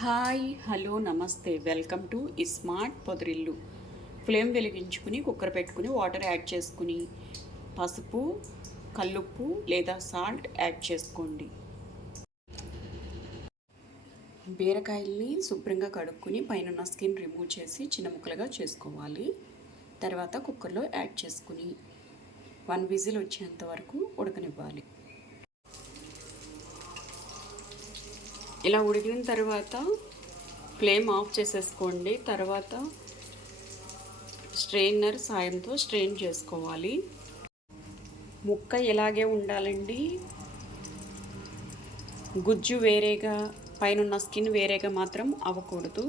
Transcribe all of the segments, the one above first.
Hi hello namaste. Welcome to smart Podarillu. Flame వెలిగించుకుని cooker పెట్టుకుని water add చేసుకుని పసుపు కల్లుప్పు లేదా సాల్ట్ యాడ్ చేసుకోండి. బీరకాయల్ని శుభ్రంగా కడుక్కుని పైన స్కిన్ రిమూవ్ చేసి చిన్న ముక్కలుగా చేసుకోవాలి. తర్వాత కుక్కర్లో యాడ్ చేసుకుని వన్ విజిల్ వచ్చేంత వరకు ఉడకనివ్వాలి. ఇలా ఉడికిన తర్వాత ఫ్లేమ్ ఆఫ్ చేసేసుకోండి. తర్వాత స్ట్రెయినర్ సాయంతో స్ట్రెయిన్ చేసుకోవాలి. ముక్క ఇలాగే ఉండాలండి? గుజ్జు వేరేగా పైన స్కిన్ వేరేగా మాత్రం అవ్వకూడదు.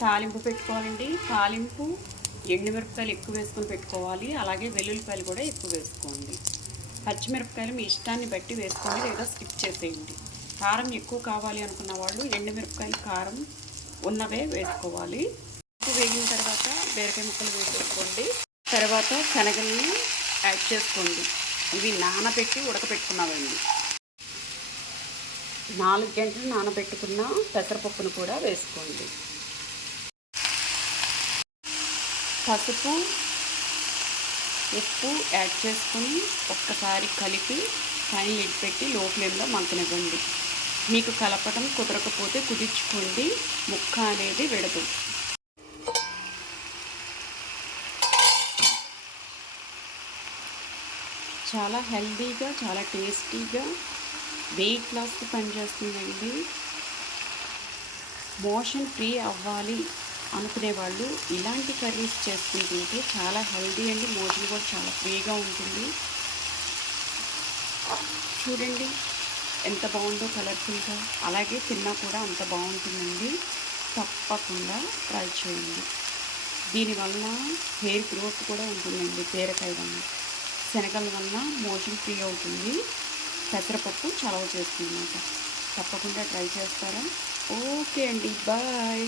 తాలింపు పెట్టుకోవాలండి. తాలింపు ఎండుమిరపకాయలు ఎక్కువ వేసుకొని పెట్టుకోవాలి. అలాగే వెల్లుల్లిపాయలు కూడా ఎక్కువ వేసుకోండి. పచ్చిమిరపకాయలు మీ ఇష్టాన్ని బట్టి వేసుకోండి లేదా స్కిప్ చేసేయండి. కారం ఎక్కువ కావాలి అనుకున్న వాళ్ళు ఎండుమిరపకాయలు కారం ఉన్నవే వేసుకోవాలి. ఉప్పు వేగిన తర్వాత బీరకాయ ముక్కలు వేసేసుకోండి. తర్వాత శనగల్ని యాడ్ చేసుకోండి. ఇవి నానబెట్టి ఉడకపెట్టుకున్నామండి. నాలుగు గంటలు నానబెట్టుకున్న పెసరపప్పును కూడా వేసుకోండి. పసుపు ఉప్పు యాడ్ చేసుకుని ఒక్కసారి కలిపి పైన లిడ్ పెట్టి లో ఫ్లేమ్లో మంకనివ్వండి మీకు కలపటం కుదరకపోతే కుదిర్చుకోండి. ముక్క అనేది విడదు. చాలా హెల్దీగా చాలా టేస్టీగా వెయిట్ లాస్కి పనిచేస్తుందండి. మోషన్ ఫ్రీ అవ్వాలి అనుకునే వాళ్ళు ఇలాంటి కర్రీస్ చేసుకుంటుంటే చాలా హెల్దీ అండి. మోషన్ కూడా చాలా ఫ్రీగా ఉంటుంది. చూడండి. ఎంత బాగుందో కలర్ఫుల్గా అలాగే తిన్నా కూడా అంత బాగుంటుందండి. తప్పకుండా ట్రై చేయండి. దీనివల్ల హెయిర్ గ్రోత్ కూడా ఉంటుందండి బీరకాయ వల్ల శనగల వల్ల మోషన్ ఫ్రీ అవుతుంది. పెసరపప్పు చలవ చేస్తుంది అన్నమాట తప్పకుండా ట్రై చేస్తారా? ఓకే అండి. బాయ్.